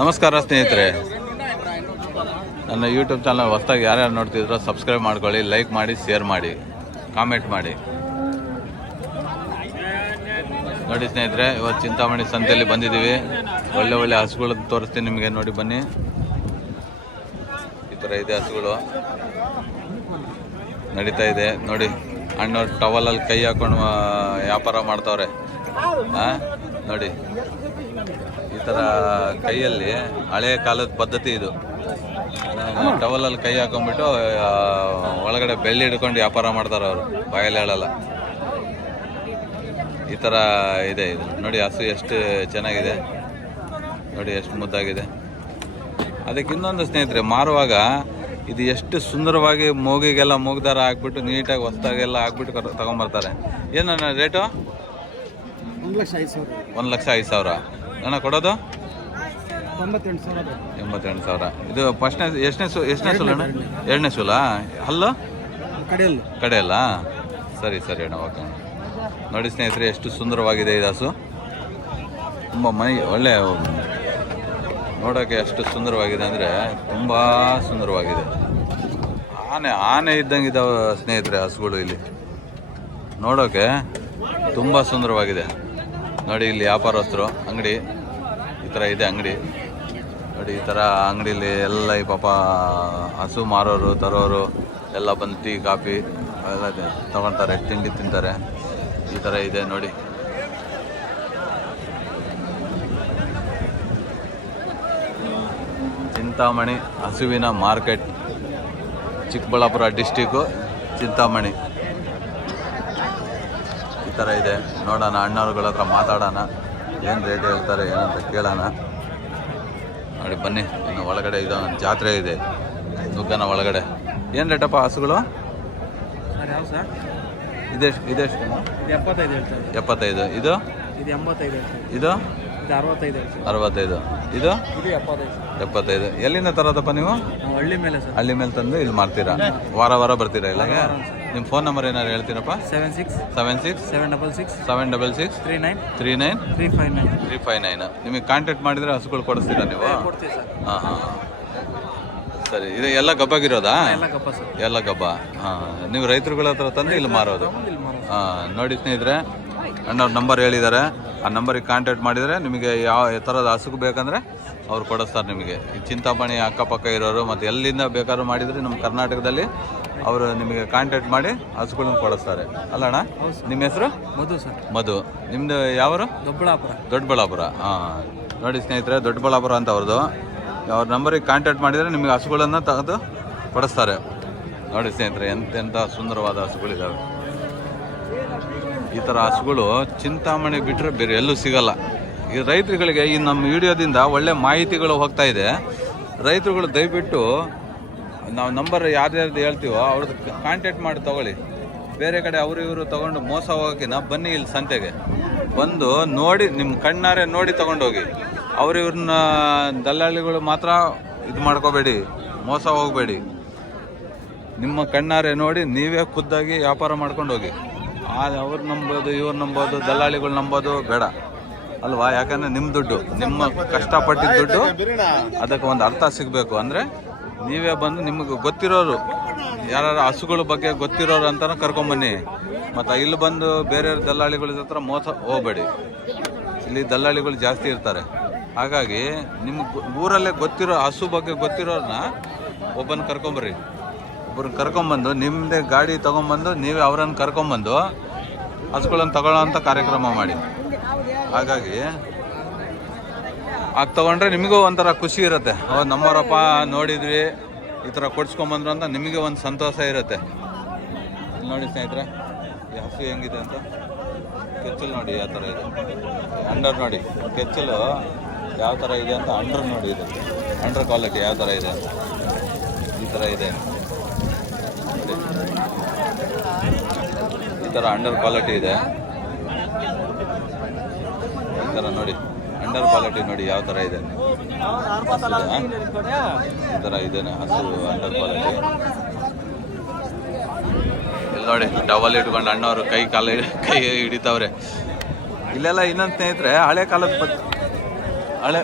ನಮಸ್ಕಾರ ಸ್ನೇಹಿತರೆ, ನನ್ನ ಯೂಟ್ಯೂಬ್ ಚಾನಲ್ ಹೊಸದಾಗಿ ಯಾರ್ಯಾರು ನೋಡ್ತಿದ್ರೋ ಸಬ್ಸ್ಕ್ರೈಬ್ ಮಾಡ್ಕೊಳ್ಳಿ, ಲೈಕ್ ಮಾಡಿ, ಶೇರ್ ಮಾಡಿ, ಕಾಮೆಂಟ್ ಮಾಡಿ. ನೋಡಿ ಸ್ನೇಹಿತರೆ, ಇವತ್ತು ಚಿಂತಾಮಣಿ ಸಂತೆಯಲ್ಲಿ ಬಂದಿದ್ದೀವಿ. ಒಳ್ಳೆ ಒಳ್ಳೆ ಹಸುಗಳು ತೋರಿಸ್ತೀನಿ ನಿಮಗೆ. ನೋಡಿ ಬನ್ನಿ, ಈ ಥರ ಇದೆ ಹಸುಗಳು ನಡೀತಾ ಇದೆ. ನೋಡಿ ಅಣ್ಣವ್ರು ಟವಲಲ್ಲಿ ಕೈ ಹಾಕೊಂಡು ವ್ಯಾಪಾರ ಮಾಡ್ತವ್ರೆ. ನೋಡಿ ಈ ಥರ ಕೈಯಲ್ಲಿ ಹಳೆಯ ಕಾಲದ ಪದ್ಧತಿ ಇದು. ಟವಲಲ್ಲಿ ಕೈ ಹಾಕೊಂಡ್ಬಿಟ್ಟು ಒಳಗಡೆ ಬೆಳ್ಳಿ ಹಿಡ್ಕೊಂಡು ವ್ಯಾಪಾರ ಮಾಡ್ತಾರೆ ಅವರು, ಬಾಯಲ್ಲಿ ಹೇಳಲ್ಲ. ಈ ಥರ ಇದೆ ಇದು. ನೋಡಿ ಹಸು ಎಷ್ಟು ಚೆನ್ನಾಗಿದೆ, ನೋಡಿ ಎಷ್ಟು ಮುದ್ದಾಗಿದೆ. ಅದಕ್ಕೆ ಇನ್ನೊಂದು ಸ್ನೇಹಿತರೆ, ಮಾರುವಾಗ ಇದು ಎಷ್ಟು ಸುಂದರವಾಗಿ ಮೂಗಿಗೆಲ್ಲ ಮೂಗ್ದಾರ ಹಾಕ್ಬಿಟ್ಟು ನೀಟಾಗಿ ಹೊಸದಾಗೆಲ್ಲ ಹಾಕ್ಬಿಟ್ಟು ತಗೊಂಬರ್ತಾರೆ. ಏನಣ್ಣ ರೇಟು? 1,05,000. ನನ್ನ ಕೊಡೋದು 88,000. ಇದು ಫಸ್ಟ್ನೇ ಎಷ್ಟನೇ ಸೂಲು ಅಣ್ಣ? 2ನೇ ಸೂಲ. ಹಲ್ಲು ಕಡೆಯಲ್ಲ? ಸರಿ ಅಣ್ಣ, ಓಕೆ. ನೋಡಿ ಸ್ನೇಹಿತರೆ, ಎಷ್ಟು ಸುಂದರವಾಗಿದೆ ಇದು ಹಸು. ತುಂಬ ಒಳ್ಳೆ ನೋಡೋಕ್ಕೆ ಎಷ್ಟು ಸುಂದರವಾಗಿದೆ ಅಂದರೆ ತುಂಬ ಸುಂದರವಾಗಿದೆ. ಆನೆ ಇದ್ದಂಗೆ ಇದ್ದಾವೆ ಸ್ನೇಹಿತರೆ ಹಸುಗಳು. ಇಲ್ಲಿ ನೋಡೋಕ್ಕೆ ತುಂಬ ಸುಂದರವಾಗಿದೆ. ನೋಡಿ ಇಲ್ಲಿ ವ್ಯಾಪಾರಸ್ಥರು ಅಂಗಡಿ ಈ ಥರ ಇದೆ ಅಂಗಡಿ. ನೋಡಿ ಈ ಥರ ಅಂಗಡಿಲಿ ಎಲ್ಲ ಈ ಪಾಪ ಹಸು ಮಾರೋರು ತರೋರು ಎಲ್ಲ ಬಂದು ಟೀ ಕಾಫಿ ಎಲ್ಲ ತಗೊಳ್ತಾರೆ, ತಿಂಡಿ ತಿಂತಾರೆ. ಈ ಥರ ಇದೆ ನೋಡಿ. ಚಿಂತಾಮಣಿ ಹಸುವಿನ ಮಾರ್ಕೆಟ್, ಚಿಕ್ಕಬಳ್ಳಾಪುರ ಡಿಸ್ಟಿಕ್ಕು, ಚಿಂತಾಮಣಿ. ಈ ಥರ ಇದೆ. ನೋಡೋಣ, ಅಣ್ಣವ್ರುಗಳ ಹತ್ರ ಮಾತಾಡೋಣ, ಏನು ರೇಟ್ ಹೇಳ್ತಾರೆ ಏನಂತ ಕೇಳೋಣ. ನೋಡಿ ಬನ್ನಿ, ಇನ್ನು ಒಳಗಡೆ ಇದೊಂದು ಜಾತ್ರೆ ಇದೆ ದುಗ್ಗನ ಒಳಗಡೆ. ಏನು ರೇಟಪ್ಪ ಹಸುಗಳು? ಇದೆಷ್ಟು? 75. ಇದು 65. ಇದು 75. ಎಲ್ಲಿಂದ ತರೋದಪ್ಪ ನೀವು? ಹಳ್ಳಿ ಮೇಲೆ ತಂದು ಇಲ್ಲಿ ಮಾಡ್ತೀರಾ? ವಾರ ಬರ್ತೀರಾ ಇಲ್ಲಿಗೆ? ನಿಮ್ಮ ಫೋನ್ ನಂಬರ್ ಏನಾರು ಹೇಳ್ತೀರಪ್ಪ? 7676 ನಿಮಗೆ ಕಾಂಟ್ಯಾಕ್ಟ್ ಮಾಡಿದರೆ ಹಸುಗಳು ಕೊಡಿಸ್ತೀರಾ ನೀವು? ಹಾಂ. ಸರಿ, ಇದು ಎಲ್ಲ ಗಬ್ಬಾಗಿರೋದಾ? ಎಲ್ಲ ಗಬ್ಬ. ಹಾಂ, ನೀವು ರೈತರುಗಳ ಹತ್ರ ತಂದು ಇಲ್ಲಿ ಮಾರೋದು? ಹಾಂ. ನೋಡಿ ಸ್ನೇಹಿತರೆ, ಅಣ್ಣವ್ರ ನಂಬರ್ ಹೇಳಿದ್ದಾರೆ. ಆ ನಂಬರಿಗೆ ಕಾಂಟ್ಯಾಕ್ಟ್ ಮಾಡಿದರೆ ನಿಮಗೆ ಯಾವ ಥರದ ಹಸುಗು ಬೇಕಂದರೆ ಅವ್ರು ಕೊಡಿಸ್ತಾರೆ ನಿಮಗೆ. ಈ ಚಿಂತಾಮಣಿ ಅಕ್ಕಪಕ್ಕ ಇರೋರು ಮತ್ತು ಎಲ್ಲಿಂದ ಬೇಕಾದ್ರೂ ಮಾಡಿದರೆ ನಮ್ಮ ಕರ್ನಾಟಕದಲ್ಲಿ ಅವರು ನಿಮಗೆ ಕಾಂಟ್ಯಾಕ್ಟ್ ಮಾಡಿ ಹಸುಗಳನ್ನ ಕೊಡಿಸ್ತಾರೆ. ಅಲ್ಲ ಅಣ್ಣ? ನಿಮ್ಮ ಹೆಸರು? ಮಧು. ನಿಮ್ಮದು ಯಾವರು? ದೊಡ್ಡಬಳ್ಳಾಪುರ. ಹಾಂ. ನೋಡಿ ಸ್ನೇಹಿತರೆ, ದೊಡ್ಡಬಳ್ಳಾಪುರ ಅಂತ ಅವ್ರದ್ದು. ಅವ್ರ ನಂಬರಿಗೆ ಕಾಂಟ್ಯಾಕ್ಟ್ ಮಾಡಿದರೆ ನಿಮಗೆ ಹಸುಗಳನ್ನು ತೆಗೆದು ಕೊಡಿಸ್ತಾರೆ. ನೋಡಿ ಸ್ನೇಹಿತರೆ, ಎಂತೆಂಥ ಸುಂದರವಾದ ಹಸುಗಳಿದ್ದಾವೆ. ಈ ಥರ ಹಸುಗಳು ಚಿಂತಾಮಣಿ ಬಿಟ್ಟರೆ ಬೇರೆ ಎಲ್ಲೂ ಸಿಗಲ್ಲ. ಈ ರೈತರುಗಳಿಗೆ ಈ ನಮ್ಮ ವಿಡಿಯೋದಿಂದ ಒಳ್ಳೆ ಮಾಹಿತಿಗಳು ಹೋಗ್ತಾ ಇದೆ. ರೈತರುಗಳು ದಯವಿಟ್ಟು ನಾವು ನಂಬರ್ ಯಾರ್ಯಾರ್ದು ಹೇಳ್ತೀವೋ ಅವ್ರದ್ದು ಕಾಂಟ್ಯಾಕ್ಟ್ ಮಾಡಿ ತೊಗೊಳ್ಳಿ. ಬೇರೆ ಕಡೆ ಅವರು ಇವರು ತೊಗೊಂಡು ಮೋಸ ಹೋಗೋಕ್ಕಿಂತ ಬನ್ನಿ ಇಲ್ಲಿ ಸಂತೆಗೆ ಬಂದು ನೋಡಿ, ನಿಮ್ಮ ಕಣ್ಣಾರೆ ನೋಡಿ ತೊಗೊಂಡೋಗಿ. ಅವ್ರಿವ್ರನ್ನ ದಲ್ಲಾಳಿಗಳು ಮಾತ್ರ ಇದು ಮಾಡ್ಕೋಬೇಡಿ, ಮೋಸ ಹೋಗಬೇಡಿ. ನಿಮ್ಮ ಕಣ್ಣಾರೆ ನೋಡಿ ನೀವೇ ಖುದ್ದಾಗಿ ವ್ಯಾಪಾರ ಮಾಡ್ಕೊಂಡು ಹೋಗಿ. ಅವ್ರು ನಂಬೋದು, ಇವ್ರು ನಂಬೋದು, ದಲ್ಲಾಳಿಗಳು ನಂಬೋದು ಬೇಡ ಅಲ್ವಾ? ಯಾಕಂದರೆ ನಿಮ್ಮ ದುಡ್ಡು, ನಿಮ್ಮ ಕಷ್ಟಪಟ್ಟಿದ್ದ ದುಡ್ಡು, ಅದಕ್ಕೆ ಒಂದು ಅರ್ಥ ಸಿಗಬೇಕು. ಅಂದರೆ ನೀವೇ ಬಂದು ನಿಮಗೆ ಗೊತ್ತಿರೋರು, ಯಾರು ಹಸುಗಳ ಬಗ್ಗೆ ಗೊತ್ತಿರೋರು ಅಂತಲೂ ಕರ್ಕೊಂಬನ್ನಿ. ಮತ್ತು ಇಲ್ಲಿ ಬಂದು ಬೇರೆ ದಲ್ಲಾಳಿಗಳ ಹತ್ರ ಮೋಸ ಹೋಗಬೇಡಿ. ಇಲ್ಲಿ ದಲ್ಲಾಳಿಗಳು ಜಾಸ್ತಿ ಇರ್ತಾರೆ. ಹಾಗಾಗಿ ನಿಮ್ಗೆ ಊರಲ್ಲೇ ಗೊತ್ತಿರೋ ಹಸು ಬಗ್ಗೆ ಗೊತ್ತಿರೋರನ್ನ ಒಬ್ಬನ ಕರ್ಕೊಂಬರ್ರಿ. ಒಬ್ಬರನ್ನ ಕರ್ಕೊಂಬಂದು ನಿಮ್ಮದೇ ಗಾಡಿ ತೊಗೊಂಬಂದು ನೀವೇ ಅವರನ್ನು ಕರ್ಕೊಂಬಂದು ಹಸುಗಳನ್ನು ತಗೊಳ್ಳೋ ಅಂಥ ಕಾರ್ಯಕ್ರಮ ಮಾಡಿ. ಹಾಗಾಗಿ ಆಗ ತೊಗೊಂಡ್ರೆ ನಿಮಗೂ ಒಂಥರ ಖುಷಿ ಇರುತ್ತೆ. ನಮ್ಮವರಪ್ಪ ನೋಡಿದ್ವಿ, ಈ ಥರ ಕೊಡ್ಸ್ಕೊಂಬಂದ್ರು ಅಂತ ನಿಮಗೆ ಒಂದು ಸಂತೋಷ ಇರುತ್ತೆ. ನೋಡಿ ಸ್ನೇಹಿತರೆ, ಈ ಹಸು ಹೆಂಗಿದೆ ಅಂತ. ಕೆಚ್ಚಲು ನೋಡಿ ಯಾವ ಥರ ಇದೆ. ಅಂಡರ್ ನೋಡಿ, ಕೆಚ್ಚಲು ಯಾವ ಥರ ಇದೆ ಅಂತ. ಅಂಡರ್ ನೋಡಿ, ಇದು ಅಂಡರ್ ಕ್ವಾಲಿಟಿ ಯಾವ ಥರ ಇದೆ. ಈ ಥರ ಇದೆ, ಈ ಥರ ಅಂಡರ್ ಕ್ವಾಲಿಟಿ ಇದೆ. ಈ ಥರ ನೋಡಿ, ಅಂಡರ್ ಕ್ವಾಲಿಟಿ ನೋಡಿ ಯಾವ ಥರ ಇದೆ. ಈ ಥರ ಇದೇನೆ ಹಸು ಅಂಡರ್ ಕ್ವಾಲಿಟಿ. ಇಲ್ಲಿ ನೋಡಿ, ಟವಲ್ ಇಟ್ಕೊಂಡು ಅಣ್ಣವರು ಕೈ ಹಿಡಿತಾವ್ರೆ. ಇಲ್ಲೆಲ್ಲ ಇನ್ನೊಂದು ಸ್ನೇಹಿತರೆ, ಹಳೆ ಕಾಲದ ಹಳೆ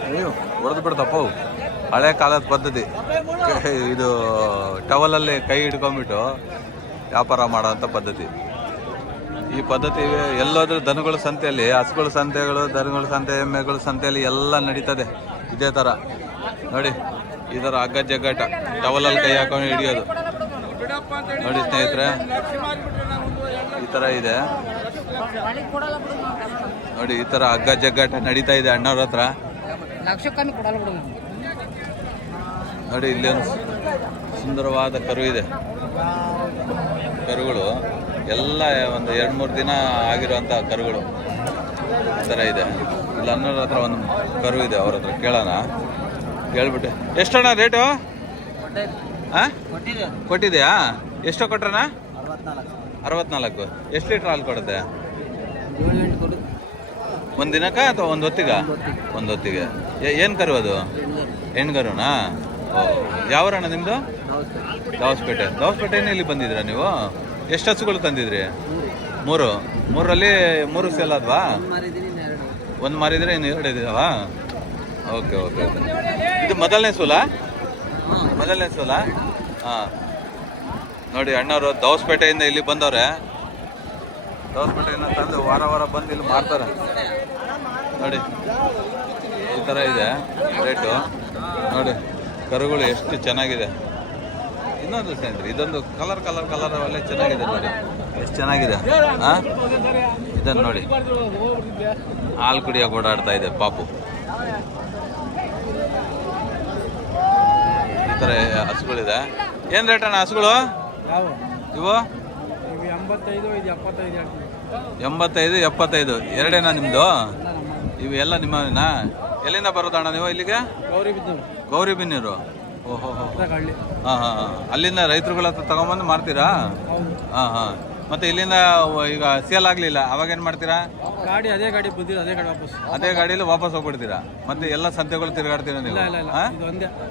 ಹೊಡೆದು ಬಿಡ್ತಪ್ಪ ಅವು. ಹಳೆ ಕಾಲದ ಪದ್ಧತಿ ಇದು, ಟವಲಲ್ಲಿ ಕೈ ಹಿಡ್ಕೊಂಡ್ಬಿಟ್ಟು ವ್ಯಾಪಾರ ಮಾಡೋವಂಥ ಪದ್ಧತಿ. ಈ ಪದ್ಧತಿ ಎಲ್ಲೋದ್ರೂ ದನಗಳ ಸಂತೆಯಲ್ಲಿ, ಹಸುಗಳ ಸಂತೆಗಳು, ದನಗಳ ಸಂತೆ, ಎಮ್ಮೆಗಳ ಸಂತೆಯಲ್ಲಿ ಎಲ್ಲ ನಡೀತದೆ ಇದೇ ಥರ. ನೋಡಿ ಈ ಥರ ಹಗ್ಗ ಜಗ್ಗಾಟ, ಟವಲಲ್ಲಿ ಕೈ ಹಾಕೊಂಡು ಹಿಡಿಯೋದು ನೋಡಿ ಸ್ನೇಹಿತರೆ, ಈ ಥರ ಇದೆ ನೋಡಿ. ಈ ಥರ ಹಗ್ಗ ಜಗ್ಗಾಟ ನಡೀತಾ ಇದೆ ಅಣ್ಣವ್ರ ಹತ್ರ ನೋಡಿ. ಇಲ್ಲಿ ಒಂದು ಸುಂದರವಾದ ಕರು ಇದೆ. ಕರುಗಳು ಎಲ್ಲ ಒಂದು 2-3 ದಿನ ಆಗಿರುವಂಥ ಕರುಗಳು ಈ ಥರ ಇದೆ. ಇಲ್ಲಿ ಅಣ್ಣವ್ರ ಹತ್ರ ಒಂದು ಕರು ಇದೆ, ಅವ್ರ ಹತ್ರ ಕೇಳೋಣ. ಕೇಳ್ಬಿಟ್ಟೆ ಎಷ್ಟಣ್ಣ ರೇಟು? ಹಾಂ ಕೊಟ್ಟಿದೆಯಾ? ಎಷ್ಟೋ ಕೊಟ್ರಣ್ಣ? 64. ಎಷ್ಟು ಲೀಟ್ರ್ ಹಾಲು ಕೊಡುತ್ತೆ ಒಂದು ದಿನಕ್ಕ ಅಥವಾ ಒಂದು ಹೊತ್ತಿಗ? ಒಂದು ಹೊತ್ತಿಗೆ. ಏನು ಕರು ಅದು? ಹೆಣ್ಣು ಕರುನಾ? ಓ, ಯಾವರಣ್ಣ ನಿಮ್ಮದು? ದಾವಸ್ಪೇಟೆನೇ. ಇಲ್ಲಿ ಬಂದಿದ್ದೀರಾ ನೀವು? ಎಷ್ಟು ಹಸುಗಳು ತಂದಿದ್ರಿ? 3. 3ರಲ್ಲಿ 3 ಸೇಲ್ ಆದ್ವಾ? ಒಂದು ಮಾರಿದ್ರೆ ಇನ್ನು 2 ಇದಾವಾ? ಓಕೆ. ಇದು ಮೊದಲನೇ ಸೂಲ? ಹಾಂ. ನೋಡಿ ಅಣ್ಣವರು ದಾವಸ್ಪೇಟೆಯಿಂದ ಇಲ್ಲಿ ಬಂದವ್ರೆ. ದಾವಸ್ಪೇಟೆಯಿಂದ ತಂದು ವಾರ ಬಂದು ಇಲ್ಲಿ ಮಾರ್ತಾರೆ ನೋಡಿ. ಈ ಥರ ಇದೆ ರೇಟು ನೋಡಿ. ಕರುಗಳು ಎಷ್ಟು ಚೆನ್ನಾಗಿದೆ. ಇನ್ನೊಂದು ಸ್ನೇಹಿತರೆ, ಇದೊಂದು ಕಲರ್ ಒಳ್ಳೆ ಚೆನ್ನಾಗಿದೆ ನೋಡಿ, ಎಷ್ಟು ಚೆನ್ನಾಗಿದೆ. ಹಾಂ, ಇದನ್ನು ನೋಡಿ, ಹಾಲು ಕುಡಿಯೋಕೆ ಓಡಾಡ್ತಾ ಇದೆ ಪಾಪು. ಈ ಥರ ಹಸುಗಳಿದೆ. ಏನು ರೇಟ್ ಅಣ್ಣ ಹಸುಗಳು ಇವು? 85, 75 ಎರಡೇನಾ ನಿಮ್ಮದು? ಇವು ಎಲ್ಲ ನಿಮ್ಮನಾ? ಎಲ್ಲಿಂದ ಬರೋದಣ್ಣ ನೀವು ಇಲ್ಲಿಗೆ? ಗೌರಿಬಿನ್ನೂರು. ಓಹೋ. ಹಾಂ. ಅಲ್ಲಿಂದ ರೈತರುಗಳ ಹತ್ರ ತಗೊಂಬಂದು ಮಾರ್ತೀರಾ? ಹಾಂ. ಮತ್ತೆ ಇಲ್ಲಿಂದ ಈಗ ಸೇಲ್ ಆಗಲಿಲ್ಲ ಅವಾಗೇನು ಮಾಡ್ತೀರಾ? ಅದೇ ಗಾಡಿಯಲ್ಲಿ ವಾಪಸ್ ಹೋಗ್ಬಿಡ್ತೀರಾ? ಮತ್ತೆ ಎಲ್ಲ ಸಂತೆಗಳು ತಿರುಗಾಡ್ತೀರಾ ನೀವು?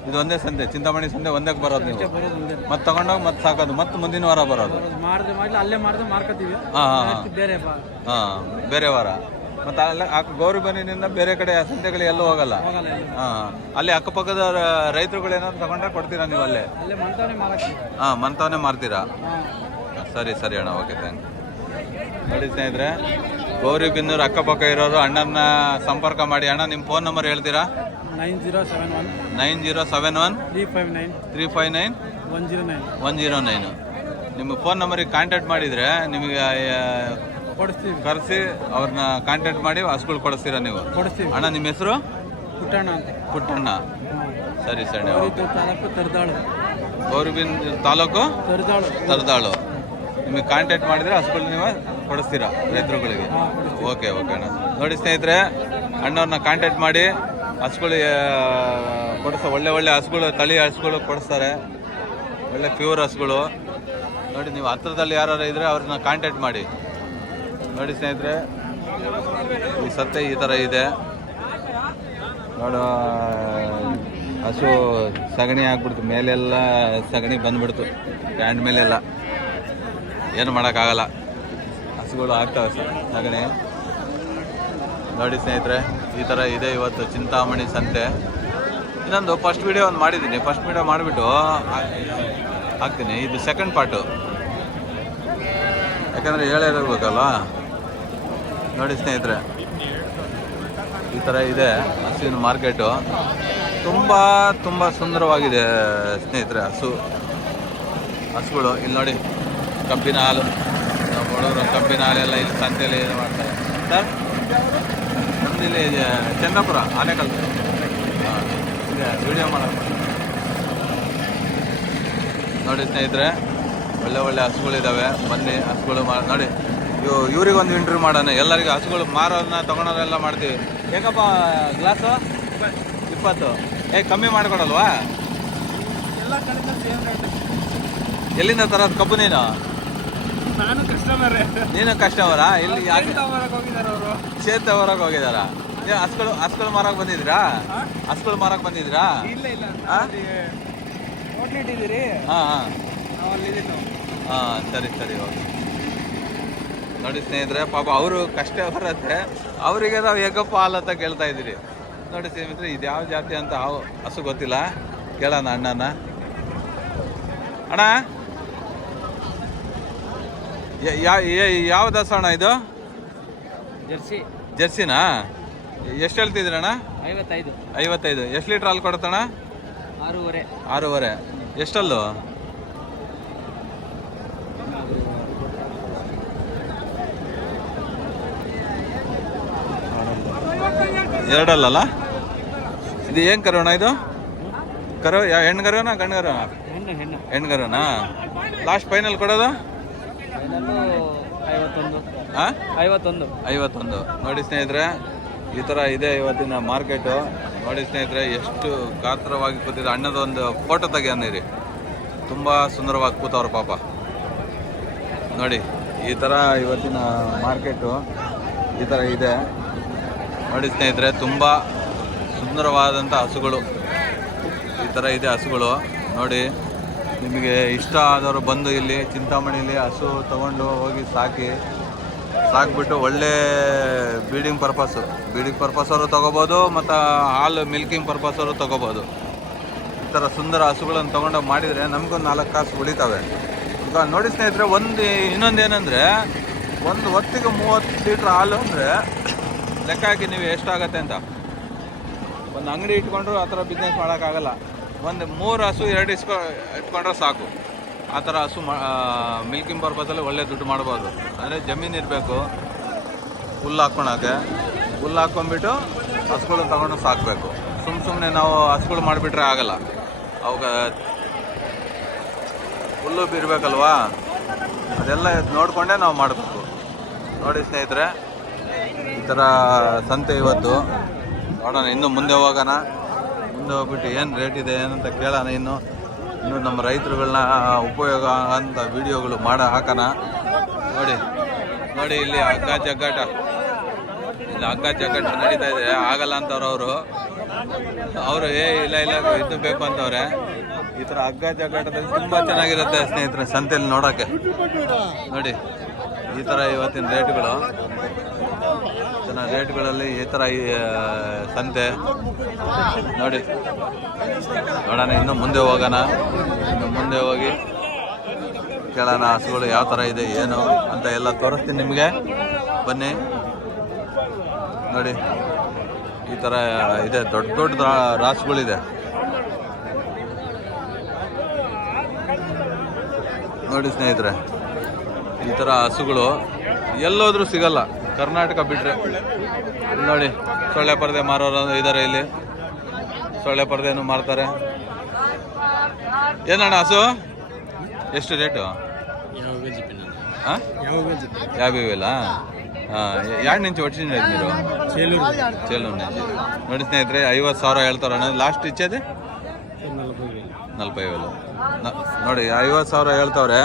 ಇದು ಒಂದೇ ಸಂತೆ, ಚಿಂತಾಮಣಿ ಸಂತೆ ಒಂದಕ್ಕೆ ಬರೋದು ನೀವು? ಮತ್ತೆ ತಗೊಂಡೋಗಿ ಮತ್ತೆ ಸಾಕೋದು, ಮತ್ತೆ ಮುಂದಿನ ವಾರ ಬರೋದು? ಹಾಂ, ಬೇರೆ ವಾರ. ಮತ್ತೆ ಅಲ್ಲ ಗೌರಿಬಿನ್ನೂರಿನಿಂದ ಬೇರೆ ಕಡೆ ಸಂತೆಗಳು ಎಲ್ಲೂ ಹೋಗಲ್ಲ? ಹಾಂ. ಅಲ್ಲಿ ಅಕ್ಕಪಕ್ಕದ ರೈತರುಗಳು ಏನಾದ್ರು ತಗೊಂಡ್ರೆ ಕೊಡ್ತೀರಾ ನೀವು ಅಲ್ಲೇ? ಹಾಂ, ಮಂತವನ್ನೇ ಮಾರ್ತೀರಾ? ಸರಿ ಅಣ್ಣ, ಓಕೆ, ಥ್ಯಾಂಕ್ ಯು. ನೋಡಿ ಸ್ನೇಹಿತರೆ, ಗೌರಿಬಿನ್ನೂರು ಅಕ್ಕಪಕ್ಕ ಇರೋರು ಅಣ್ಣನ ಸಂಪರ್ಕ ಮಾಡಿ. ಅಣ್ಣ ನಿಮ್ಮ ಫೋನ್ ನಂಬರ್ ಹೇಳ್ತೀರಾ? 9071 359 109. ನಿಮ್ಮ ಫೋನ್ ನಂಬರಿಗೆ ಕಾಂಟ್ಯಾಕ್ಟ್ ಮಾಡಿದರೆ ನಿಮಗೆ ಕರೆಸಿ ಅವ್ರನ್ನ ಕಾಂಟ್ಯಾಕ್ಟ್ ಮಾಡಿ ಹಸುಗಳು ಕೊಡಿಸ್ತೀರಾ ನೀವು? ಅಣ್ಣ ನಿಮ್ಮ ಹೆಸರು? ಪುಟ್ಟಣ್ಣ. ಸರಿ ಗೌರಿಬಿನ್ನೂರು ತಾಲೂಕು ತರದಾಳು. ನಿಮಗೆ ಕಾಂಟ್ಯಾಕ್ಟ್ ಮಾಡಿದರೆ ಹಸುಗಳು ನೀವು ಕೊಡಿಸ್ತೀರಾ ರೈತರುಗಳಿಗೆ? ಓಕೆ ಅಣ್ಣ. ನೋಡಿ ಸ್ನೇಹಿತರೆ, ಅಣ್ಣವ್ರನ್ನ ಕಾಂಟ್ಯಾಕ್ಟ್ ಮಾಡಿ ಹಸುಗಳು ಒಳ್ಳೆ ಹಸುಗಳು, ತಳಿ ಹಸುಗಳು ಕೊಡಿಸ್ತಾರೆ. ಒಳ್ಳೆ ಪ್ಯೂರ್ ಹಸುಗಳು ನೋಡಿ. ನೀವು ಹತ್ರದಲ್ಲಿ ಯಾರು ಇದ್ರೆ ಅವ್ರನ್ನ ಕಾಂಟ್ಯಾಕ್ಟ್ ಮಾಡಿ. ನೋಡಿ ಸ್ನೇಹಿತರೆ, ಈ ಸತ್ತೆ ಈ ಥರ ಇದೆ ನೋಡು. ಹಸು ಸಗಣಿ ಹಾಕ್ಬಿಡ್ತು, ಮೇಲೆಲ್ಲ ಸಗಣಿ ಬಂದ್ಬಿಡ್ತು, ಸ್ಟ್ಯಾಂಡ್ ಮೇಲೆಲ್ಲ. ಏನು ಮಾಡೋಕ್ಕಾಗಲ್ಲ, ಹಸುಗಳು ಆಗ್ತವೆ ಸಗಣಿ. ನೋಡಿ ಸ್ನೇಹಿತರೆ, ಈ ಥರ ಇದೆ ಇವತ್ತು ಚಿಂತಾಮಣಿ ಸಂತೆ. ಇನ್ನೊಂದು ಫಸ್ಟ್ ವಿಡಿಯೋ ಒಂದು ಮಾಡಿದ್ದೀನಿ, ಫಸ್ಟ್ ವಿಡಿಯೋ ಮಾಡಿಬಿಟ್ಟು ಹಾಕ್ತೀನಿ. ಇದು ಸೆಕೆಂಡ್ ಪಾರ್ಟು, ಯಾಕಂದರೆ ಹೇಳೇಬೇಕಲ್ಲ. ನೋಡಿ ಸ್ನೇಹಿತರೆ, ಈ ಥರ ಇದೆ ಹಸುವಿನ ಮಾರ್ಕೆಟು. ತುಂಬ ಸುಂದರವಾಗಿದೆ ಸ್ನೇಹಿತರೆ ಹಸುಗಳು. ಇಲ್ಲಿ ನೋಡಿ, ಕಬ್ಬಿನ ಹಾಲು, ಹುಡುಗರು ಕಬ್ಬಿನ ಹಾಲೆಲ್ಲ ಇಲ್ಲಿ ಸಂತೆಯಲ್ಲಿ ಇದು ಮಾಡ್ತಾರೆ. ಸರ್, ನಮ್ದು ಇಲ್ಲಿ ಚಂದ್ರಪುರ ಆನೆಕಲ್. ಹಾಂ, ಇದೆ ವಿಡಿಯೋ ಮಾಡೋದು. ನೋಡಿ ಸ್ನೇಹಿತರೆ, ಒಳ್ಳೆ ಹಸುಗಳಿದ್ದಾವೆ. ಬನ್ನಿ ಹಸುಗಳು ನೋಡಿ. ಇವ್ರಿಗೊಂದು ಇಂಟರ್ವ್ಯೂ ಮಾಡೋಣ. ಎಲ್ಲರಿಗೂ ಹಸುಗಳು ಮಾರೋದನ್ನ ತೊಗೊಳೋರೆಲ್ಲ ಮಾಡ್ತೀವಿ. ಹೇಗಪ್ಪ ಗ್ಲಾಸು? 20. ಕಮ್ಮಿ ಮಾಡಿಕೊಡಲ್ವಾ? ಎಲ್ಲಿಂದ ತರೋದು ಕಬ್ಬು ನೀನು? ನೀನು ಕಸ್ಟಮರಾ? ಇಲ್ಲಿ ಸೇತ ಹೊರಗೆ ಹೋಗಿದಾರ? ಹಸುಗಳು ಮಾರಕ್ಕೆ ಬಂದಿದ್ದೀರಾ? ಹಸುಗಳು ಮಾರಕ್ಕೆ ಬಂದಿದ್ದೀರಾ? ಹಾಂ, ಸರಿ, ಓಕೆ. ನೋಡಿ ಸ್ನೇಹಿತರೆ, ಪಾಪ ಅವರು ಕಷ್ಟ ಬರುತ್ತೆ ಅವರಿಗೆ ನಾವು ಹೇಗಪ್ಪ ಹಾಲು ಅಂತ ಕೇಳ್ತಾ ಇದ್ದೀರಿ. ನೋಡಿ ಸ್ನೇಹಿತರೆ, ಇದು ಯಾವ ಜಾತಿ ಅಂತ ಹಸು ಗೊತ್ತಿಲ್ಲ, ಕೇಳೋಣ ಅಣ್ಣನ. ಅಣ್ಣ ಯಾವ್ದು ಹಸು ಅಣ್ಣ ಇದು? ಜರ್ಸಿ. ಜರ್ಸಿನಾ? ಎಷ್ಟು ಹೇಳ್ತಿದ್ರಣ್ಣ? 55. ಎಷ್ಟು ಲೀಟ್ರ್ ಹಾಲು ಕೊಡುತ್ತಣ್ಣ? 6.5. ಎಷ್ಟಲ್ಲು? ಎರಡಲ್ಲ. ಇದು ಏನು ಕರುವಣ್ಣ ಇದು? ಕರು ಹೆಣ್ಣು ಕರುವನಾ ಗಂಡು ಕರುವನಾ? ಹೆಣ್ಣು ಕರುವನಾ? ಲಾಸ್ಟ್ ಫೈನಲ್ ಕೊಡೋದು? 51. ನೋಡಿ ಸ್ನೇಹಿತರೆ, ಈ ಥರ ಇದೆ ಇವತ್ತಿನ ಮಾರ್ಕೆಟು. ನೋಡಿ ಸ್ನೇಹಿತರೆ, ಎಷ್ಟು ಗಾತ್ರವಾಗಿ ಕೂತಿದೆ. ಅಣ್ಣದೊಂದು ಫೋಟೋ ತೆಗಿಯನ್ನಿರಿ, ತುಂಬ ಸುಂದರವಾಗಿ ಕೂತವ್ರ ಪಾಪ. ನೋಡಿ ಈ ಥರ ಇವತ್ತಿನ ಮಾರ್ಕೆಟು ಈ ಥರ ಇದೆ. ನೋಡಿ ಸ್ನೇಹಿತರೆ, ತುಂಬ ಸುಂದರವಾದಂಥ ಹಸುಗಳು ಈ ಥರ ಇದೆ ಹಸುಗಳು. ನೋಡಿ, ನಿಮಗೆ ಇಷ್ಟ ಆದವರು ಬಂದು ಇಲ್ಲಿ ಚಿಂತಾಮಣಿಲಿ ಹಸು ತೊಗೊಂಡು ಹೋಗಿ ಸಾಕಿಬಿಟ್ಟು ಒಳ್ಳೆ ಬೀಡಿಂಗ್ ಪರ್ಪಸ್ ಅವರು ತೊಗೋಬೋದು, ಮತ್ತು ಹಾಲು ಮಿಲ್ಕಿಂಗ್ ಪರ್ಪಸ್ ಅವರು ತೊಗೋಬೋದು. ಈ ಥರ ಸುಂದರ ಹಸುಗಳನ್ನು ತೊಗೊಂಡು ಮಾಡಿದರೆ ನಮಗೊಂದು 4 ಕಾಸು ಉಳಿತಾವೆ. ಈಗ ನೋಡಿ ಸ್ನೇಹಿತರೆ, ಇನ್ನೊಂದೇನೆಂದರೆ, ಒಂದು ಹೊತ್ತಿಗೆ 30 ಲೀಟ್ರ್ ಹಾಲು ಅಂದರೆ ಲೆಕ್ಕ ಹಾಕಿ ನೀವು ಎಷ್ಟಾಗತ್ತೆ ಅಂತ. ಒಂದು ಅಂಗಡಿ ಇಟ್ಕೊಂಡ್ರು ಆ ಥರ ಬಿಸ್ನೆಸ್ ಮಾಡೋಕ್ಕಾಗಲ್ಲ. ಒಂದು 3 ಹಸು 2 ಇಟ್ಕೊಂಡ್ರೆ ಸಾಕು. ಆ ಥರ ಹಸು ಮಿಲ್ಕಿಂಗ್ ಪರ್ಪಸಲ್ಲಿ ಒಳ್ಳೆ ದುಡ್ಡು ಮಾಡ್ಬೋದು. ಅಂದರೆ ಜಮೀನು ಇರಬೇಕು, ಹುಲ್ಲು ಹಾಕ್ಕೊಂಡ್ಬಿಟ್ಟು ಹಸುಗಳು ತಗೊಂಡು ಸಾಕಬೇಕು. ಸುಮ್ಮನೆ ನಾವು ಹಸುಗಳು ಮಾಡಿಬಿಟ್ರೆ ಆಗಲ್ಲ. ಅವಾಗ ಹುಲ್ಲು ಇರಬೇಕಲ್ವಾ, ಅದೆಲ್ಲ ನೋಡಿಕೊಂಡೇ ನಾವು ಮಾಡಬೇಕು. ನೋಡಿ ಸ್ನೇಹಿತರೆ, ಈ ಥರ ಸಂತೆ ಇವತ್ತು. ನೋಡೋಣ, ಇನ್ನು ಮುಂದೆ ಹೋಗೋಣ. ಮುಂದೆ ಹೋಗ್ಬಿಟ್ಟು ಏನು ರೇಟ್ ಇದೆ ಏನಂತ ಕೇಳೋಣ. ಇನ್ನು ನಮ್ಮ ರೈತರುಗಳನ್ನ ಉಪಯೋಗ ಅಂತ ವಿಡಿಯೋಗಳು ಹಾಕೋಣ. ನೋಡಿ ಇಲ್ಲಿ ಹಗ್ಗ ಜಗ್ಗಾಟ ನಡೀತಾ ಇದೆ. ಆಗಲ್ಲ ಅಂತವ್ರು ಅವರು ಇಲ್ಲ ಇದು ಬೇಕು ಅಂತವ್ರೆ. ಈ ಥರ ಹಗ್ಗ ಜಗ್ಗಾಟದಲ್ಲಿ ತುಂಬ ಚೆನ್ನಾಗಿರುತ್ತೆ ಸ್ನೇಹಿತರೆ ಸಂತೆಯಲ್ಲಿ ನೋಡೋಕ್ಕೆ. ನೋಡಿ ಈ ಥರ ಇವತ್ತಿನ ರೇಟ್ಗಳಲ್ಲಿ ಈ ಥರ ಸಂತೆ. ನೋಡೋಣ, ಇನ್ನು ಮುಂದೆ ಹೋಗೋಣ. ಇನ್ನು ಮುಂದೆ ಹೋಗಿ ಕೇಳೋಣ ಹಸುಗಳು ಯಾವ ಥರ ಇದೆ ಏನು ಅಂತ ಎಲ್ಲ ತೋರಿಸ್ತೀನಿ ನಿಮಗೆ. ಬನ್ನಿ. ನೋಡಿ ಈ ಥರ ಇದೆ, ದೊಡ್ಡ ರಾಸುಗಳಿದೆ. ನೋಡಿ ಸ್ನೇಹಿತರೆ, ಈ ಥರ ಹಸುಗಳು ಎಲ್ಲೋದ್ರೂ ಸಿಗಲ್ಲ, ಕರ್ನಾಟಕ ಬಿಟ್ಟರೆ. ನೋಡಿ, ಸೊಳ್ಳೆ ಪರದೆ ಮಾರೋರು ಇದ್ದಾರೆ ಇಲ್ಲಿ. ಸೊಳ್ಳೆ ಪರದೆನೂ ಮಾರ್ತಾರೆ. ಏನಣ್ಣ ಹಸು ಎಷ್ಟು ರೇಟು? ಯಾವ್ಯಾವಿಲ್ಲ? ಎರಡು ನಿಂಚು ಒಟ್ಟಿನ ನೀವು ಚೇಲೂರು ನಿಂಚು. ನೋಡಿ ಸ್ನೇಹಿತರೆ, 50,000 ಹೇಳ್ತಾರಣ್ಣ. ಲಾಸ್ಟ್ ಇಚ್ಛದೆ 40,000. ನೋಡಿ 50,000 ಹೇಳ್ತವ್ರೆ,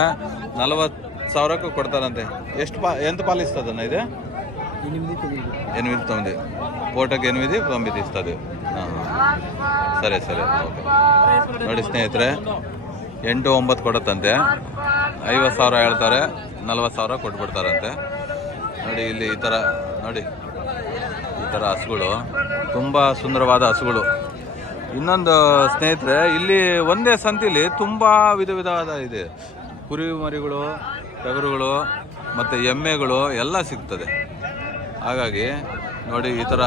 40,000ಕ್ಕೂ ಕೊಡ್ತಾರಂತೆ. ఎంత పాలు ఇస్తుందన్న ఇది? 8-9 పూటకి 8-9 ఇస్తుంది. సరే ఓಕೆ. ನೋಡಿ ಸ್ನೇಹಿತರೆ, 8-9 ಕೊಡುತ್ತಂತೆ. 50,000 ಹೇಳ್ತಾರೆ, 40,000 ಕೊಟ್ಬಿಡ್ತಾರಂತೆ. ನೋಡಿ ಇಲ್ಲಿ ಈ ಥರ ಹಸುಗಳು, ತುಂಬ ಸುಂದರವಾದ ಹಸುಗಳು. ಇನ್ನೊಂದು ಸ್ನೇಹಿತರೆ, ಇಲ್ಲಿ ಒಂದೇ ಸಂತಿಲಿ ತುಂಬ ವಿಧವಾದ ಇದೆ. ಕುರಿ ಮರಿಗಳು, ಟಗರುಗಳು ಮತ್ತು ಎಮ್ಮೆಗಳು ಎಲ್ಲ ಸಿಗ್ತದೆ. ಹಾಗಾಗಿ ನೋಡಿ, ಈ ಥರ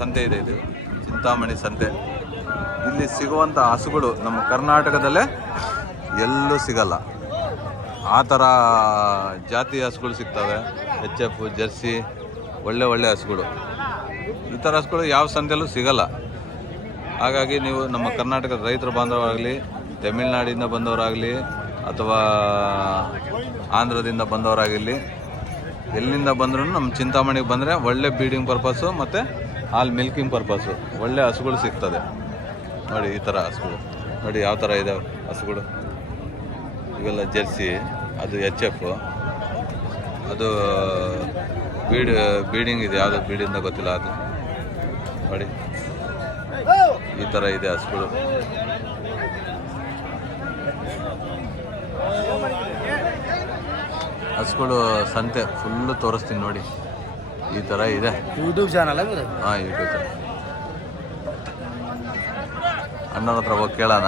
ಸಂತೆ ಇದೆ. ಇದು ಚಿಂತಾಮಣಿ ಸಂತೆ. ಇಲ್ಲಿ ಸಿಗುವಂಥ ಹಸುಗಳು ನಮ್ಮ ಕರ್ನಾಟಕದಲ್ಲೇ ಎಲ್ಲೂ ಸಿಗಲ್ಲ. ಆ ಥರ ಜಾತಿ ಹಸುಗಳು ಸಿಗ್ತವೆ. HF, ಜರ್ಸಿ, ಒಳ್ಳೆ ಹಸುಗಳು. ಈ ಥರ ಹಸುಗಳು ಯಾವ ಸಂತೆಯಲ್ಲೂ ಸಿಗಲ್ಲ. ಹಾಗಾಗಿ ನೀವು ನಮ್ಮ ಕರ್ನಾಟಕದ ರೈತರ ಬಾಂಧವರಾಗಲಿ, ತಮಿಳ್ನಾಡಿಂದ ಬಂದವರಾಗಲಿ, ಅಥವಾ ಆಂಧ್ರದಿಂದ ಬಂದವರಾಗಿರಲಿ, ಎಲ್ಲಿಂದ ಬಂದ್ರೂ ನಮ್ಮ ಚಿಂತಾಮಣಿಗೆ ಬಂದರೆ ಒಳ್ಳೆ ಬೀಡಿಂಗ್ ಪರ್ಪಸ್ಸು ಮತ್ತು ಹಾಲು ಮಿಲ್ಕಿಂಗ್ ಪರ್ಪಸ್ಸು ಒಳ್ಳೆ ಹಸುಗಳು ಸಿಗ್ತದೆ. ನೋಡಿ ಈ ಥರ ಹಸುಗಳು ನೋಡಿ ಯಾವ ಥರ ಇದಾವೆ ಹಸುಗಳು. ಇವೆಲ್ಲ ಜರ್ಸಿ, ಅದು HF, ಅದು ಬೀಡಿಂಗ್ ಇದೆ. ಯಾವುದು ಬೀಡಿಂದ ಗೊತ್ತಿಲ್ಲ. ಅದು ನೋಡಿ ಈ ಥರ ಇದೆ ಹಸುಗಳು. ಹಸುಗಳು ಸಂತೆ ಫುಲ್ಲು ತೋರಿಸ್ತೀನಿ ನೋಡಿ. ಈ ಥರ ಇದೆ. YouTube channel. ಹಾಂ, ಯೂಟ್ಯೂಬ್ ಚಾನಲ್. ಅಣ್ಣನ ಹತ್ರ ಹೋಗಿ ಕೇಳೋಣ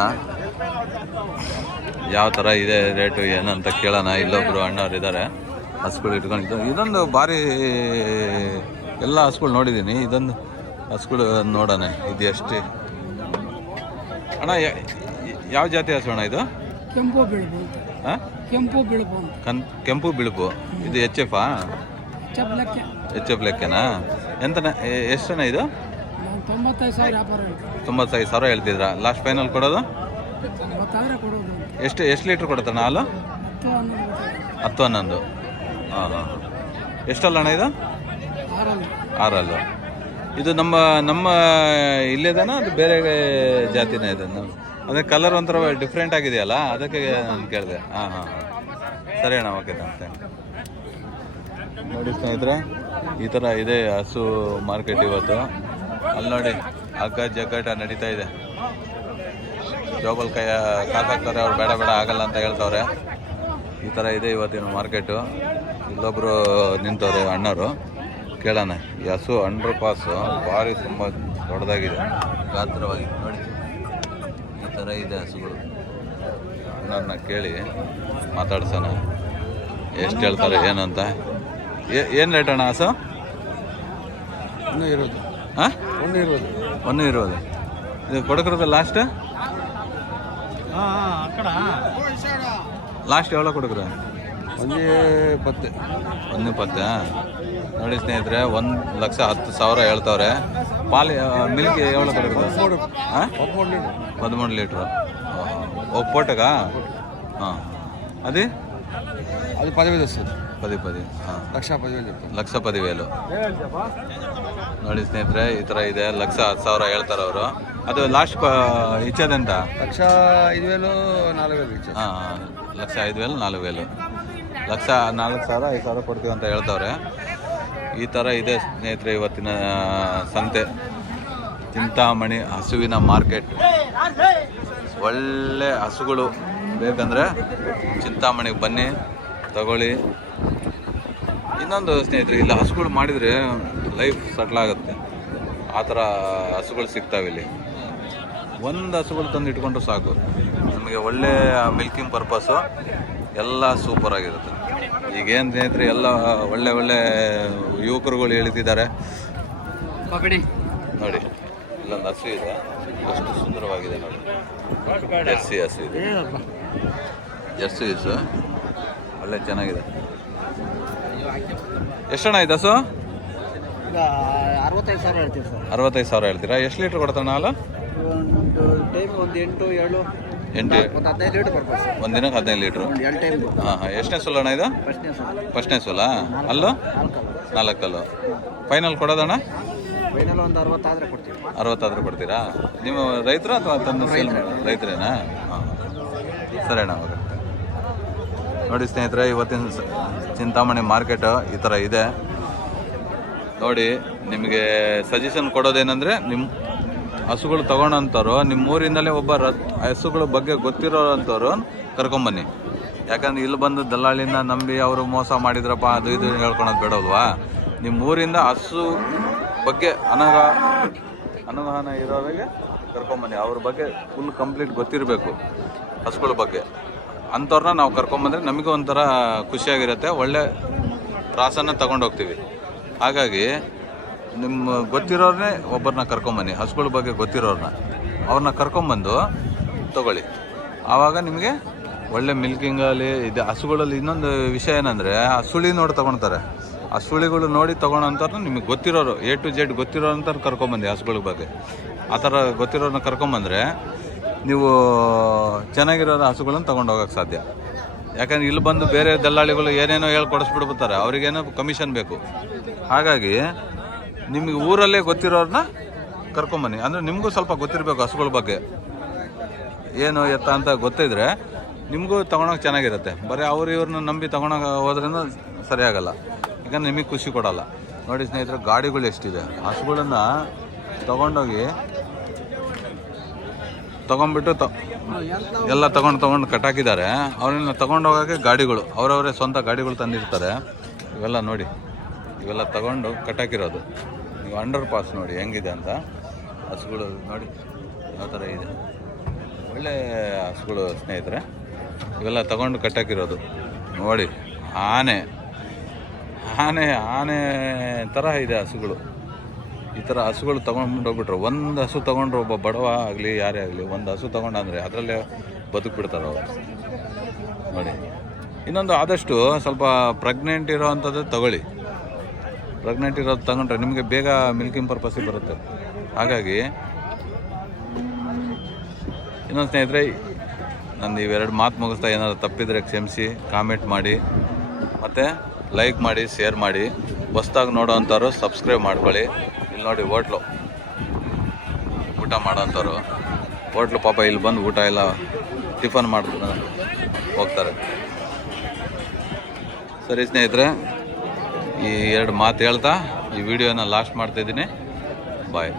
ಯಾವ ಥರ ಇದೆ ರೇಟು ಏನಂತ ಕೇಳೋಣ. ಇಲ್ಲೊಬ್ರು ಅಣ್ಣವ್ರು ಇದ್ದಾರೆ ಹಸುಗಳು ಇಟ್ಕೊಂಡಿದ್ದು. ಇದೊಂದು ಭಾರಿ ಎಲ್ಲ ಹಸುಗಳು ನೋಡಿದ್ದೀನಿ, ಇದೊಂದು ಹಸುಗಳು ನೋಡೋಣ ಇದು ಎಷ್ಟು. ಅಣ್ಣ ಯಾವ ಜಾತಿ ಹಸು ಅಣ್ಣ ಇದು? ಕೆಂಪು ಬಿಳುಪು. ಹಾಂ, ಕೆಂಪು ಬಿಳುಪು. ಕೆಂಪು ಬಿಳುಪು. ಇದು ಎಚ್ ಎಫಾ? ಎಚ್ ಎಫ್ ಲೆಕ್ಕನಾ? ಎಂತನ ಎಷ್ಟಣ್ಣ ಇದು? 95,000 ವ್ಯಾಪಾರ. 95,000 ಹೇಳ್ತಿದ್ರಾ? ಲಾಸ್ಟ್ ಫೈನಲ್ ಕೊಡೋದು 90,000 ಕೊಡೋದು. ಎಷ್ಟು ಲೀಟ್ರ್ ಕೊಡುತ್ತಣ್ಣ ಹಾಲು? 10-11. ಹಾಂ ಹಾಂ. ಎಷ್ಟಲ್ಲ ಅಣ್ಣ ಇದು? 6 ಇದು ನಮ್ಮ ಇಲ್ಲೇದಾನ ಅದು ಬೇರೆ ಜಾತಿನ ಇದನ್ನು? ಅದೇ ಕಲರ್ ಒಂಥರ ಡಿಫ್ರೆಂಟ್ ಆಗಿದೆಯಲ್ಲ, ಅದಕ್ಕೆ ನಾನು ಕೇಳಿದೆ. ಹಾಂ ಹಾಂ ಹಾಂ, ಸರಿ ಅಣ್ಣ, ಓಕೆ ಥ್ಯಾಂಕ್. ನೋಡಿ ಸ್ನೇಹಿತರೆ, ಈ ಥರ ಇದೆ ಹಸು ಮಾರ್ಕೆಟ್ ಇವತ್ತು. ಅಲ್ಲಿ ನೋಡಿ ಹಗ್ಗ ಜಗ್ಗಾಟ ನಡೀತಾ ಇದೆ. ಜೋಬಲ್ ಕಾಕಾಕ್ತಾರೆ ಅವ್ರು, ಬೇಡ ಬೇಡ ಆಗಲ್ಲ ಅಂತ ಹೇಳ್ತವ್ರೆ. ಈ ಥರ ಇದೆ ಇವತ್ತಿನ ಮಾರ್ಕೆಟು. ಇಲ್ಲೊಬ್ಬರು ನಿಂತವ್ರೆ ಅಣ್ಣರು, ಕೇಳೋಣ. ಈ ಹಸು 100 ಪಾಸು ಭಾರಿ ತುಂಬ ದೊಡ್ಡದಾಗಿದೆ, ಗಾತ್ರವಾಗಿ ನೋಡಿ. ಈ ಥರ ಇದೆ ಹಸುಗಳು. ಅಣ್ಣನ ಕೇಳಿ ಮಾತಾಡ್ಸೋಣ ಎಷ್ಟು ಹೇಳ್ತಾರೆ ಏನಂತ. ಏನು ರೇಟ್ ಅಣ್ಣ ಹಸು? 120. ಹಾಂ, 120. ಇದು ಕೊಡಕ್ರದ ಲಾಸ್ಟ್ ಎவ்வளೋ ಕೊಡಕ್ರ? 110. 120. ನೋಡಿ ಸ್ನೇಹಿತರೆ, 1,10,000 ಹೇಳ್ತವ್ರೆ. ಪಾಲಿ ಮಿಲ್ಕ್ ಎவ்வளோ ಕೊಡಕ್ರ? ಹಾಂ, 13 ಲೀಟ್ರು. ಒಪ್ಪೋಟಗಾ? ಹಾಂ, ಅದು 10,000 వస్తుంది. 10. ಹಾಂ, 1,10,000. 1,10,000. ನೋಡಿ ಸ್ನೇಹಿತರೆ, ಈ ಥರ ಇದೆ. 1,10,000 ಹೇಳ್ತಾರೆ ಅವರು. ಅದು ಲಾಸ್ಟ್ ಇಚ್ಚದಂತ 1,05,000 4,000 ಇಚ್ಚ. ಹಾಂ, 1,05,000 4,000. 1,04,000 5,000 ಕೊಡ್ತೀವಿ ಅಂತ ಹೇಳ್ತವ್ರೆ. ಈ ಥರ ಇದೆ ಸ್ನೇಹಿತರೆ ಇವತ್ತಿನ ಸಂತೆ, ಚಿಂತಾಮಣಿ ಹಸುವಿನ ಮಾರ್ಕೆಟ್. ಒಳ್ಳೆ ಹಸುಗಳು ಬೇಕಂದರೆ ಚಿಂತಾಮಣಿಗೆ ಬನ್ನಿ, ತಗೊಳ್ಳಿ. ಇನ್ನೊಂದು ಸ್ನೇಹಿತರೆ, ಇಲ್ಲಿ ಹಸುಗಳು ಮಾಡಿದರೆ ಲೈಫ್ ಸೆಟ್ಲ್ ಆಗುತ್ತೆ. ಆ ಥರ ಹಸುಗಳು ಸಿಗ್ತಾವೆ ಇಲ್ಲಿ. ಒಂದು ಹಸುಗಳು ತಂದು ಇಟ್ಕೊಂಡ್ರು ಸಾಕು, ನಮಗೆ ಒಳ್ಳೆ ಮಿಲ್ಕಿಂಗ್ ಪರ್ಪಸ್ಸು ಎಲ್ಲ ಸೂಪರಾಗಿರುತ್ತೆ. ಈಗೇನು ಸ್ನೇಹಿತರೆ, ಎಲ್ಲ ಒಳ್ಳೆ ಒಳ್ಳೆ ಯುವಕರುಗಳು ಹೇಳ್ತಿದ್ದಾರೆ ನೋಡಿ. ಇಲ್ಲೊಂದು ಹಸು ಇದೆ, ಎಷ್ಟು ಸುಂದರವಾಗಿದೆ ನೋಡಿ. ಜರ್ಸಿ ಹಸು ಇದೆ, ಜರ್ಸಿ ಹಸು ಒಳ್ಳೆ ಚೆನ್ನಾಗಿದೆ. ಎಷ್ಟಣ್ಣ ಇದು ಹಸು? 65,000 ಹೇಳ್ತೀವಿ ಸರ್. 65,000 ಹೇಳ್ತೀರಾ? ಎಷ್ಟು ಲೀಟ್ರ್ ಕೊಡ್ತಾನೆ ಹಾಲು? ಒಂದು ಟೈಮ್ 8 7 8 ಒಂದು 15 ಲೀಟ್ರ್ ಬರ್ಬೋದು ಸರ್. ಒಂದು ದಿನಕ್ಕೆ 15 ಲೀಟ್ರು. 2 ಟೈಮ್. ಹಾಂ ಹಾಂ. ಎಷ್ಟನೇ ಸೋಲು ಅಣ್ಣ ಇದು? ಫಸ್ಟ್ನೇ ಸೋಲಾ? ಅಲ್ಲೂ 4 ಫೈನಲ್ ಕೊಡೋದಣ್ಣ? ಫೈನಲ್ ಒಂದು 60 ಆದರೆ ಕೊಡ್ತೀವಿ. 60 ಆದರೂ ಕೊಡ್ತೀರಾ? ನೀವು ರೈತರ ಅಥವಾ ತಂದು ಸೇಲ್ ರೈತರೇನಾ? ಹಾಂ, ಸರಿ ಅಣ್ಣ. ಅವಾಗ ನೋಡಿ ಸ್ನೇಹಿತರೆ, ಇವತ್ತಿನ ಚಿಂತಾಮಣಿ ಮಾರ್ಕೆಟು ಈ ಥರ ಇದೆ ನೋಡಿ. ನಿಮಗೆ ಸಜೆಷನ್ ಕೊಡೋದೇನೆಂದರೆ, ನಿಮ್ಮ ಹಸುಗಳು ತೊಗೊಳೋಂಥವ್ರು ನಿಮ್ಮ ಊರಿಂದಲೇ ಒಬ್ಬ ಹಸುಗಳ ಬಗ್ಗೆ ಗೊತ್ತಿರೋಂಥವ್ರು ಕರ್ಕೊಂಬನ್ನಿ. ಯಾಕಂದ್ರೆ ಇಲ್ಲಿ ಬಂದು ದಲ್ಲಾಳಿನ ನಂಬಿ ಅವರು ಮೋಸ ಮಾಡಿದ್ರಪ್ಪ ಅದು ಇದು ಹೇಳ್ಕೊಳೋದು ಬೇಡಲ್ವಾ? ನಿಮ್ಮ ಊರಿಂದ ಹಸು ಬಗ್ಗೆ ಅನುದಾನ ಇರೋರಿಗೆ ಕರ್ಕೊಂಬನ್ನಿ. ಅವ್ರ ಬಗ್ಗೆ ಫುಲ್ ಕಂಪ್ಲೀಟ್ ಗೊತ್ತಿರಬೇಕು ಹಸುಗಳ ಬಗ್ಗೆ. ಅಂಥವ್ರನ್ನ ನಾವು ಕರ್ಕೊಂಬಂದರೆ ನಮಗೂ ಒಂಥರ ಖುಷಿಯಾಗಿರುತ್ತೆ, ಒಳ್ಳೆ ರಾಸನ್ನು ತಗೊಂಡೋಗ್ತೀವಿ. ಹಾಗಾಗಿ ನಿಮ್ಮ ಗೊತ್ತಿರೋರನ್ನೇ ಒಬ್ಬರನ್ನ ಕರ್ಕೊಂಬನ್ನಿ, ಹಸುಗಳ ಬಗ್ಗೆ ಗೊತ್ತಿರೋರನ್ನ, ಅವ್ರನ್ನ ಕರ್ಕೊಂಬಂದು ತಗೊಳ್ಳಿ. ಆವಾಗ ನಿಮಗೆ ಒಳ್ಳೆ ಮಿಲ್ಕಿಂಗಲ್ಲಿ ಇದೆ. ಹಸುಗಳಲ್ಲಿ ಇನ್ನೊಂದು ವಿಷಯ ಏನಂದರೆ, ಆ ಸುಳಿ ನೋಡಿ ತೊಗೊಳ್ತಾರೆ. ಆ ಸುಳಿಗಳು ನೋಡಿ ತೊಗೊಳೋಂಥವ್ರನ್ನ ನಿಮಗೆ ಗೊತ್ತಿರೋರು A to Z ಗೊತ್ತಿರೋಂಥವ್ರು ಕರ್ಕೊಂಬಂದು ಹಸುಗಳ ಬಗ್ಗೆ. ಆ ಥರ ಗೊತ್ತಿರೋರನ್ನ ಕರ್ಕೊಂಬಂದರೆ ನೀವು ಚೆನ್ನಾಗಿರೋ ಹಸುಗಳನ್ನು ತೊಗೊಂಡು ಹೋಗೋಕ್ಕೆ ಸಾಧ್ಯ. ಯಾಕಂದ್ರೆ ಇಲ್ಲಿ ಬಂದು ಬೇರೆ ದಲ್ಲಾಳಿಗಳು ಏನೇನೋ ಹೇಳಿ ಕೊಡಿಸ್ಬಿಡ್ಬಿಡ್ತಾರೆ, ಅವ್ರಿಗೇನೋ ಕಮಿಷನ್ ಬೇಕು. ಹಾಗಾಗಿ ನಿಮಗೆ ಊರಲ್ಲೇ ಗೊತ್ತಿರೋರನ್ನ ಕರ್ಕೊಂಬನ್ನಿ. ಅಂದರೆ ನಿಮಗೂ ಸ್ವಲ್ಪ ಗೊತ್ತಿರಬೇಕು ಹಸುಗಳ ಬಗ್ಗೆ, ಏನು ಎತ್ತ ಅಂತ ಗೊತ್ತಿದ್ರೆ ನಿಮಗೂ ತೊಗೊಳೋಕೆ ಚೆನ್ನಾಗಿರುತ್ತೆ. ಬರೀ ಇವ್ರನ್ನ ನಂಬಿ ತೊಗೊಳಕ್ಕೆ ಹೋದ್ರಿಂದ ಸರಿಯಾಗಲ್ಲ, ಯಾಕಂದ್ರೆ ನಿಮಗೆ ಖುಷಿ ಕೊಡೋಲ್ಲ. ನೋಡಿ ಸ್ನೇಹಿತರೆ, ಗಾಡಿಗಳು ಎಷ್ಟಿದೆ. ಹಸುಗಳನ್ನು ತೊಗೊಂಡೋಗಿ ತೊಗೊಂಡ್ಬಿಟ್ಟು ಎಲ್ಲ ತೊಗೊಂಡು ಕಟ್ಟಾಕಿದ್ದಾರೆ. ಅವ್ರನ್ನ ತೊಗೊಂಡು ಹೋಗೋಕ್ಕೆ ಗಾಡಿಗಳು ಅವರವರೇ ಸ್ವಂತ ಗಾಡಿಗಳು ತಂದಿರ್ತಾರೆ. ಇವೆಲ್ಲ ನೋಡಿ, ಇವೆಲ್ಲ ತೊಗೊಂಡು ಕಟ್ಟಾಕಿರೋದು. ನೀವು ಅಂಡರ್ ಪಾಸ್ ನೋಡಿ ಹೆಂಗಿದೆ ಅಂತ ಹಸುಗಳು ನೋಡಿ ಯಾವ ಥರ ಇದೆ. ಒಳ್ಳೆ ಹಸುಗಳು ಸ್ನೇಹಿತರೆ. ಇವೆಲ್ಲ ತಗೊಂಡು ಕಟ್ಟಾಕಿರೋದು ನೋಡಿ. ಆನೆ ಆನೆ ಆನೆ ಥರ ಇದೆ ಹಸುಗಳು. ಈ ಥರ ಹಸುಗಳು ತೊಗೊಂಡು ಹೋಗ್ಬಿಟ್ರು. ಒಂದು ಹಸು ತೊಗೊಂಡ್ರು, ಒಬ್ಬ ಬಡವ ಆಗಲಿ ಯಾರೇ ಆಗಲಿ ಒಂದು ಹಸು ತೊಗೊಂಡಂದರೆ ಅದರಲ್ಲೇ ಬದುಕಿಬಿಡ್ತಾರೆ ಅವರು ನೋಡಿ. ಇನ್ನೊಂದು ಆದಷ್ಟು ಸ್ವಲ್ಪ ಪ್ರೆಗ್ನೆಂಟ್ ಇರೋ ಅಂಥದ್ದು ತಗೊಳ್ಳಿ. ಪ್ರೆಗ್ನೆಂಟ್ ಇರೋದು ತಗೊಂಡ್ರೆ ನಿಮಗೆ ಬೇಗ ಮಿಲ್ಕಿಂಗ್ ಪರ್ಪಸ್ಸಿಗೆ ಬರುತ್ತೆ. ಹಾಗಾಗಿ ಇನ್ನೊಂದು ಸ್ನೇಹಿತರೆ, ನಂದು ಇವೆರಡು ಮಾತು ಮುಗಿಸ್ತಾ ಏನಾದರೂ ತಪ್ಪಿದರೆ ಕ್ಷಮಿಸಿ, ಕಾಮೆಂಟ್ ಮಾಡಿ, ಮತ್ತು ಲೈಕ್ ಮಾಡಿ, ಶೇರ್ ಮಾಡಿ. ಹೊಸ್ದಾಗಿ ನೋಡೋ ಅಂಥವ್ರು ಸಬ್ಸ್ಕ್ರೈಬ್ ಮಾಡ್ಕೊಳ್ಳಿ. ಇಲ್ಲಿ ನೋಡಿ ಹೋಟ್ಲು, ಊಟ ಮಾಡೋ ಅಂಥವ್ರು ಹೋಟ್ಲು ಪಾಪ ಇಲ್ಲಿ ಬಂದು ಊಟ ಎಲ್ಲ ಟಿಫನ್ ಮಾಡ್ಕೊಂಡು ಹೋಗ್ತಾರೆ. ಸರಿ ಸ್ನೇಹಿತರೆ, ಈ ಎರಡು ಮಾತು ಹೇಳ್ತಾ ಈ ವಿಡಿಯೋನ ಲಾಸ್ಟ್ ಮಾಡ್ತಾಯಿದ್ದೀನಿ. ಬಾಯ್.